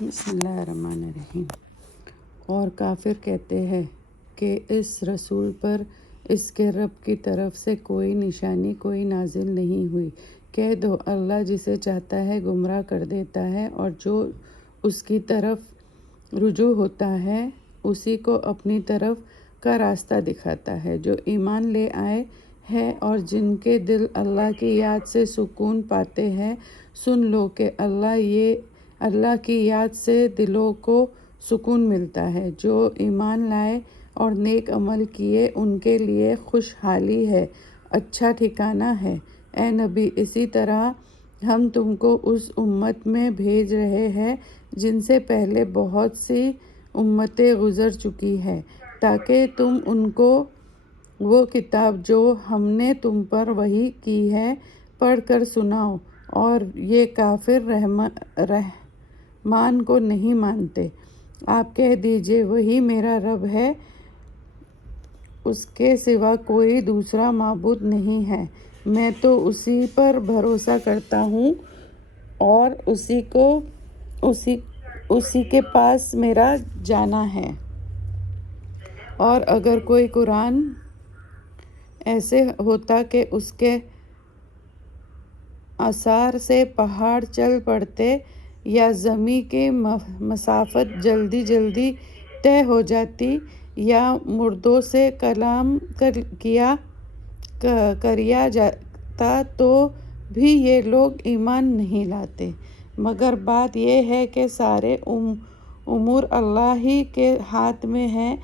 بسم اللہ الرحمن الرحیم۔ اور کافر کہتے ہیں کہ اس رسول پر اس کے رب کی طرف سے کوئی نشانی کوئی نازل نہیں ہوئی۔ کہہ دو اللہ جسے چاہتا ہے گمراہ کر دیتا ہے اور جو اس کی طرف رجوع ہوتا ہے اسی کو اپنی طرف کا راستہ دکھاتا ہے۔ جو ایمان لے آئے ہیں اور جن کے دل اللہ کی یاد سے سکون پاتے ہیں، سن لو کہ اللہ کی یاد سے دلوں کو سکون ملتا ہے۔ جو ایمان لائے اور نیک عمل کیے ان کے لیے خوشحالی ہے، اچھا ٹھکانہ ہے۔ اے نبی، اسی طرح ہم تم کو اس امت میں بھیج رہے ہیں جن سے پہلے بہت سی امتیں گزر چکی ہیں، تاکہ تم ان کو وہ کتاب جو ہم نے تم پر وحی کی ہے پڑھ کر سناؤ، اور یہ کافر رحمان کو نہیں مانتے۔ آپ کہہ دیجئے وہی میرا رب ہے، اس کے سوا کوئی دوسرا معبود نہیں ہے، میں تو اسی پر بھروسہ کرتا ہوں اور اسی کے پاس میرا جانا ہے۔ اور اگر کوئی قرآن ایسے ہوتا کہ اس کے اثار سے پہاڑ چل پڑتے یا زمین کی مسافت جلدی جلدی طے ہو جاتی یا مردوں سے کلام کریا جاتا تو بھی یہ لوگ ایمان نہیں لاتے۔ مگر بات یہ ہے کہ سارے امور اللہ ہی کے ہاتھ میں ہیں،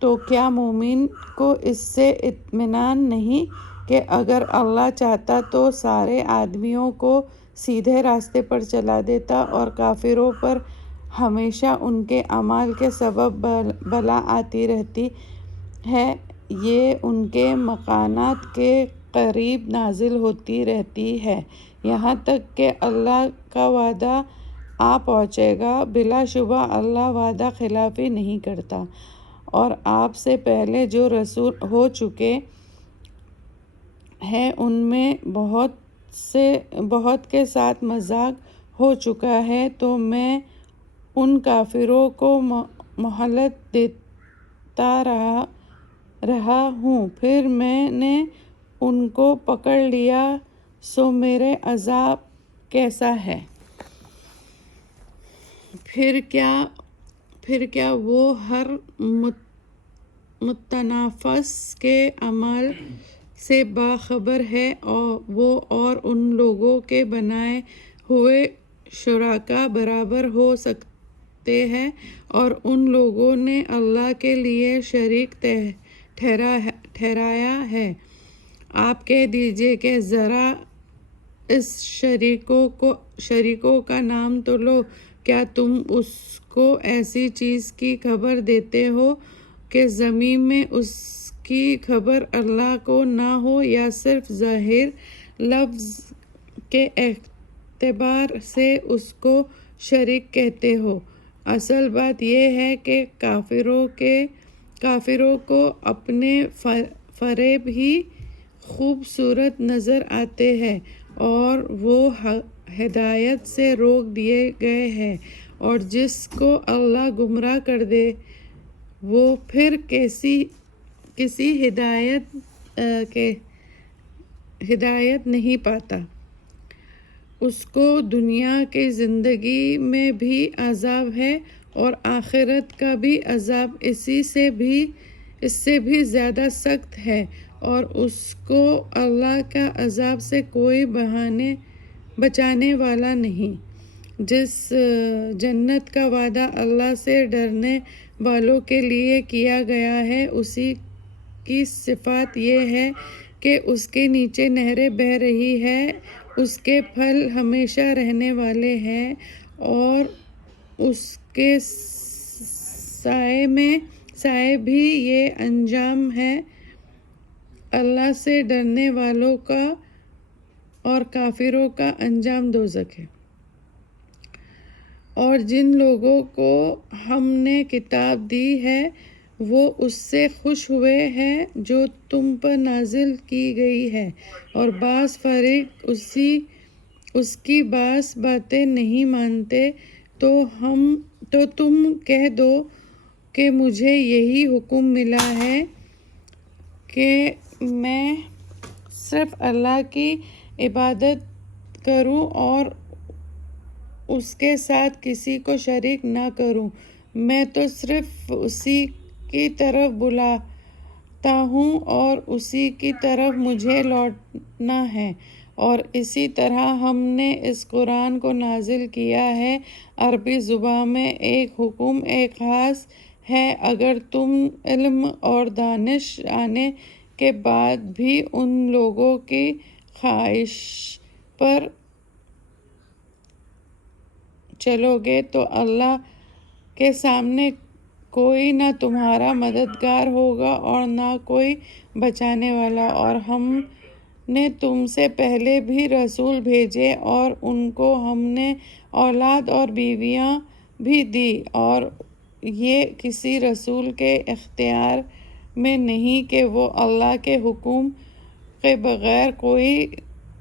تو کیا مومن کو اس سے اطمینان نہیں کہ اگر اللہ چاہتا تو سارے آدمیوں کو سیدھے راستے پر چلا دیتا اور کافروں پر ہمیشہ ان کے اعمال کے سبب بلا آتی رہتی ہے، یہ ان کے مکانات کے قریب نازل ہوتی رہتی ہے یہاں تک کہ اللہ کا وعدہ آ پہنچے گا۔ بلا شبہ اللہ وعدہ خلافی نہیں کرتا، اور آپ سے پہلے جو رسول ہو چکے ہیں ان میں بہت کے ساتھ مذاق ہو چکا ہے، تو میں ان کافروں کو مہلت دیتا رہا ہوں، پھر میں نے ان کو پکڑ لیا، سو میرے عذاب کیسا ہے۔ پھر کیا وہ ہر متنفس کے عمل سے باخبر ہے؟ وہ اور ان لوگوں کے بنائے ہوئے شرکا برابر ہو سکتے ہیں؟ اور ان لوگوں نے اللہ کے لیے شریک ٹھہرایا ہے۔ آپ کہہ دیجئے کہ ذرا اس شریکوں کا نام تو لو۔ کیا تم اس کو ایسی چیز کی خبر دیتے ہو کہ زمین میں اس کی خبر اللہ کو نہ ہو، یا صرف ظاہر لفظ کے اعتبار سے اس کو شریک کہتے ہو؟ اصل بات یہ ہے کہ کافروں کو اپنے فریب ہی خوبصورت نظر آتے ہیں اور وہ ہدایت سے روک دیے گئے ہیں، اور جس کو اللہ گمراہ کر دے وہ پھر کسی ہدایت نہیں پاتا۔ اس کو دنیا کی زندگی میں بھی عذاب ہے اور آخرت کا بھی عذاب اس سے بھی زیادہ سخت ہے، اور اس کو اللہ کا عذاب سے کوئی بچانے والا نہیں۔ جس جنت کا وعدہ اللہ سے ڈرنے والوں کے لیے کیا گیا ہے، اسی کی صفت یہ ہے کہ اس کے نیچے نہریں بہہ رہی ہیں، اس کے پھل ہمیشہ رہنے والے ہیں، اور اس کے سائے بھی۔ یہ انجام ہے اللہ سے ڈرنے والوں کا، اور کافروں کا انجام دوزخ ہے۔ اور جن لوگوں کو ہم نے کتاب دی ہے وہ اس سے خوش ہوئے ہیں جو تم پر نازل کی گئی ہے، اور بعض فریق اس کی بعض باتیں نہیں مانتے۔ تو تم کہہ دو کہ مجھے یہی حکم ملا ہے کہ میں صرف اللہ کی عبادت کروں اور اس کے ساتھ کسی کو شریک نہ کروں۔ میں تو صرف اسی کی طرف بلاتا ہوں اور اسی کی طرف مجھے لوٹنا ہے۔ اور اسی طرح ہم نے اس قرآن کو نازل کیا ہے۔ عربی زبان میں ایک حکم ایک خاص ہے۔ اگر تم علم اور دانش آنے کے بعد بھی ان لوگوں کی خواہش پر چلو گے تو اللہ کے سامنے کوئی نہ تمہارا مددگار ہوگا اور نہ کوئی بچانے والا۔ اور ہم نے تم سے پہلے بھی رسول بھیجے اور ان کو ہم نے اولاد اور بیویاں بھی دی، اور یہ کسی رسول کے اختیار میں نہیں کہ وہ اللہ کے حکم کے بغیر کوئی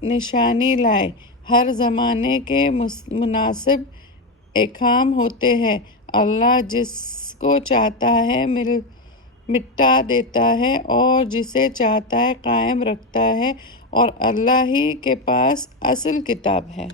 نشانی لائے۔ ہر زمانے کے مناسب احکام ہوتے ہیں۔ اللہ جس کو چاہتا ہے مٹا دیتا ہے اور جسے چاہتا ہے قائم رکھتا ہے، اور اللہ ہی کے پاس اصل کتاب ہے۔